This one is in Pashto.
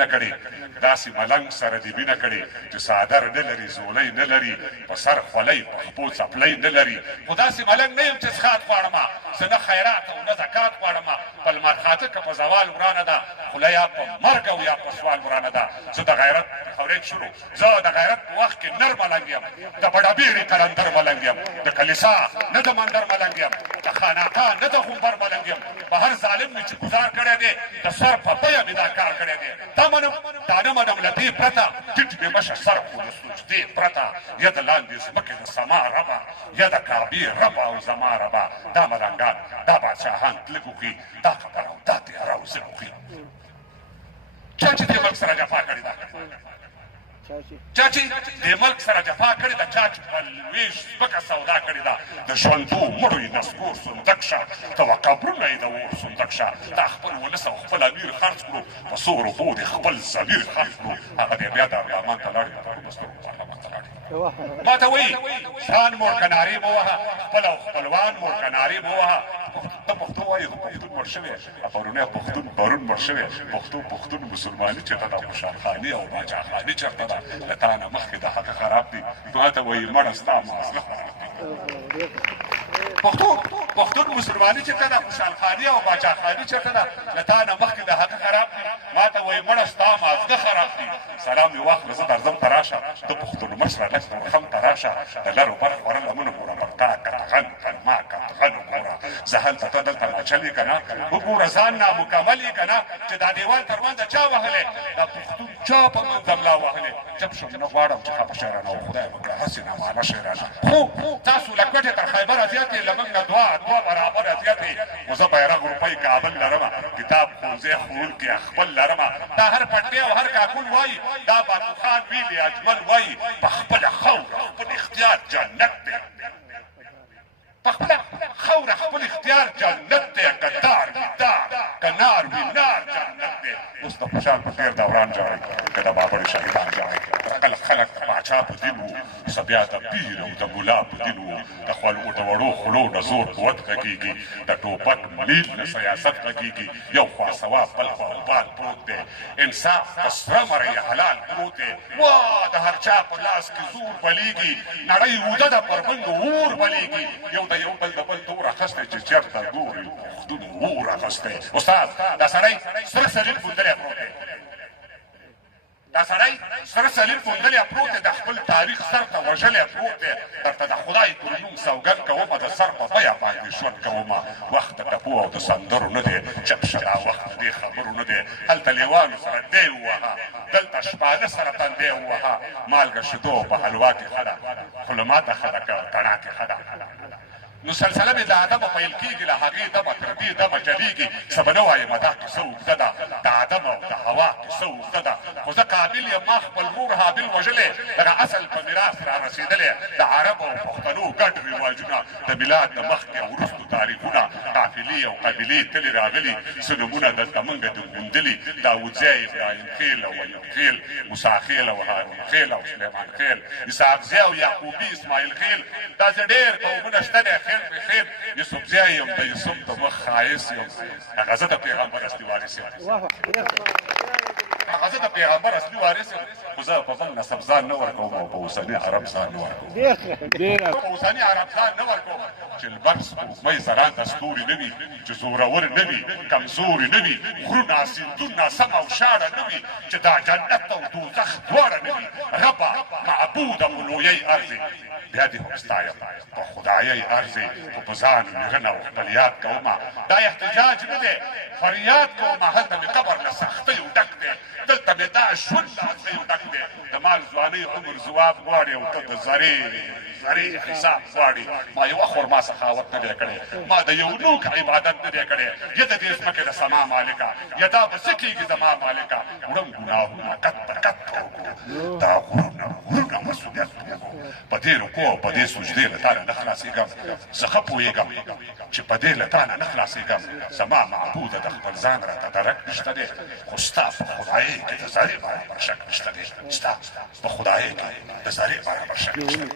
نه کړې داسې ملنګ سره دې مینه کړې چې څادر نه لري زولۍ نه لري په سر خولۍ په خپو څپلۍ نه لري خو داسې ملنګ نه یم چې څښاک غواړم زه نه خیرات او نه زکات غواړم په لمر خاته که په زوال ورانه ده خوله یا په مرګ او یا په سوال ورانه ده زه د غیرت خورید شروع زه د غیرت په وخت کې نر ملنګ یم د بډابېړې قلندر ملنګ یم د کلیسا نه د مندر ملنګ یم د خانقاه نه د غومبر ملنګ یم په هر ظالم مې چې ګزار کړی دی د سر په بیه مې دا کار کړی دی دا منم دا نه منم له دې پرته ټیټ مې مشه سر خو د سجدې پرته یا د لاندې ځمکې د سما ربه یا د کعبې ربه او زما ربه دا ملنګان دا بادشاهان تلک وکړي دا خبره او دا تیاره او زه وکړي چا چې دې ملک سره جفا کړې ده چا چې دې ملک سره جفا کړې ده چا چې په لویش ځمکه سودا کړې ده د ژوندو مړو یې نسکور صندق شه ته به قبرونه یې د اور صندق شه دا خپل ولس او خپل امیر خرڅ کړو په څو روپو دې خپل ضمیر خرڅ کړو هغه دې بیا د ارغمان ته لاړې د سترګو پارلمان ته لاړې ما ته وایي ځان مورکنارې مه وهه خپل او خپلوان مورکنارې مه وهه ته پښتو وایي خو پښتون مړ شوی پرونی پښتون پرون مړ شوی پښتون مسلماني چېرته ده خوشحالخاني او باچاخاني چېرته ده له تا نه مخکې د هغه خراب دي ما ته وایي مړه ستا مازغه پښتون مسلماني چېرته ده خوشحالخاني او باچاخاني چېرته ده له تا نه مخکې د هغه خراب دي ما ته وایي مړه ستا مازغه خراب دي سلام مې واخله زه درځم ته راشه د پښتون مشره لږ تورخم ته راشه د لرو بر خوړل لمنه ګوره پر تا کتغن پر ما کتغن وګوره زه هلته ته دلته ناچل یې که نه وګوره ځان نامکمل یې که نه چې دا دیوال تر منځه چا وهلی دا پښتون چا په منځه ملا وهلی جب شم نه غواړم چې خفه شی رانه خدای وکړه هسې نامانه شی رانه خو تاسو له کوټې تر خیبره زیاتې له موږ نه دوه برابره زیاتې خو زه بیرغ روپۍ کابل لرمه کتاب ښوونځی ښوونکي خپل لرمه دا هر پټې او هر کاکون وایي دا باقو خان ویلي اجمل وایي په خپله خاوره خپل اختیار جنت دی په خپله خاوره خپل اختیار جنت دی که دار وي دار که نار وي نار جنت دی اوس د خوشحال په تېر دوران جوړوي که د بابړو شهیدان جوړوي کله خلک د پاچا په دین وو څه بیا د پیر او د ملا په دین وو د وړو خولو نه زور قوت غږېږي د ټوپک میل نه سیاست غږېږي یو خوا ثواب بل خوا وبال پروت دی انصاف په سره مرۍ حلال پروت دی وا د هر چا په لاس کې زور بلیږي نړۍ اوده ده پر بندو اور بلیږي یو د یو بل د بل تور اخستی چې چېرته ګوري پښتون اور اخستی استاد دا سړی سره سلیل پوندلی پروت دی دا سړی سره سلیل پوندلی پروت دی د خپل تاریخ سر ته وژلی پروت دی درته د خدای پر نوم سوګند کومه د سر په بیه باندې ژوند کومه وخت د ټپو او د سندرو نه دی چپ شه دا وخت د دې خبرو نه دی هلته لیوانو سره دی ووهه دلته شپانه سره تندی ووهه مالګه شیدو په حلوا کې ښه ده خو له ما ته ښه ده که تڼا کې ښه ده نو سلسله مې د ادمه پیل کېږي له هغې دمه تر دې دمه چلېږي څه به نه وایم دا کیسه اوږده ده د ادم او د هوا کیسه اوږده ده خو زه قابل یم ما خپل مور حابل وژلی دغه اصل په میراث را رسېدلی د عربو او پښتنو ګډ رواجونه د میلاد د مخکې او وروستو تاریخونه قافلې او قبیلې تلې راغلي څه نومونه دلته موږ د موندلي داودزی ابراهیم خیل او ایوب خیل موسی خیل او هارون خیل او سلیمان خیل اسحاق زی او یعقوبي اسماعیل خیل داسې ډېر قومونه شته دی خیر یوسف زی یم د یوسف د مخ ښایست یم هغه زه د پیغمبر اصلي وارث یم هغه زه د پیغمبر اصلي وارث یم خو زه په بل نسب ځان نه ورکوم او په اوسني عرب ځان نه ورکوم په اوسني عرب ځان نه ورکوم چې لمر سپوږمۍ زران د ستوري نه وي چې زورور نه وي کمزوري نه وي غرونه سیندونه سم او شاړه نه وي چې دا جنت او دوزخ دواړه نه وي ربه معبوده په لویۍ ارزې بیا دې هم ستایم په خدایۍ ارزې خو په ځان ویرنه او خپل یاد کومه دا احتجاج نه دی فریاد کومه هلته مې قبر له سختیو ډک دی دلته مې دا ژوند له هڅیو ډک دی د مال ځوانۍ عمر ځواب غواړي او ته د زرې حساب غواړي ما یوه خرما سخاوت نه دی کړی ما د یو نوک عبادت نه دی کړی یا د دې ځمکې د سما مالکه یا دا به څه کېږي زما مالکه وړم ګناهونه کت په کت وکړو دا غرونه مسؤلیت په دې رکوع او په دې سجدې له تا نه نه خلاصېږم زه ښه پوهېږم چې په دې له تا نه نه خلاصېږم زما معبوده د خپل ځان راته درک نشته دی خو ستا په خدایۍ کې د زرې برابر شک نشته دی ستا په خدایۍ کې د زرې برابر شک نشته دی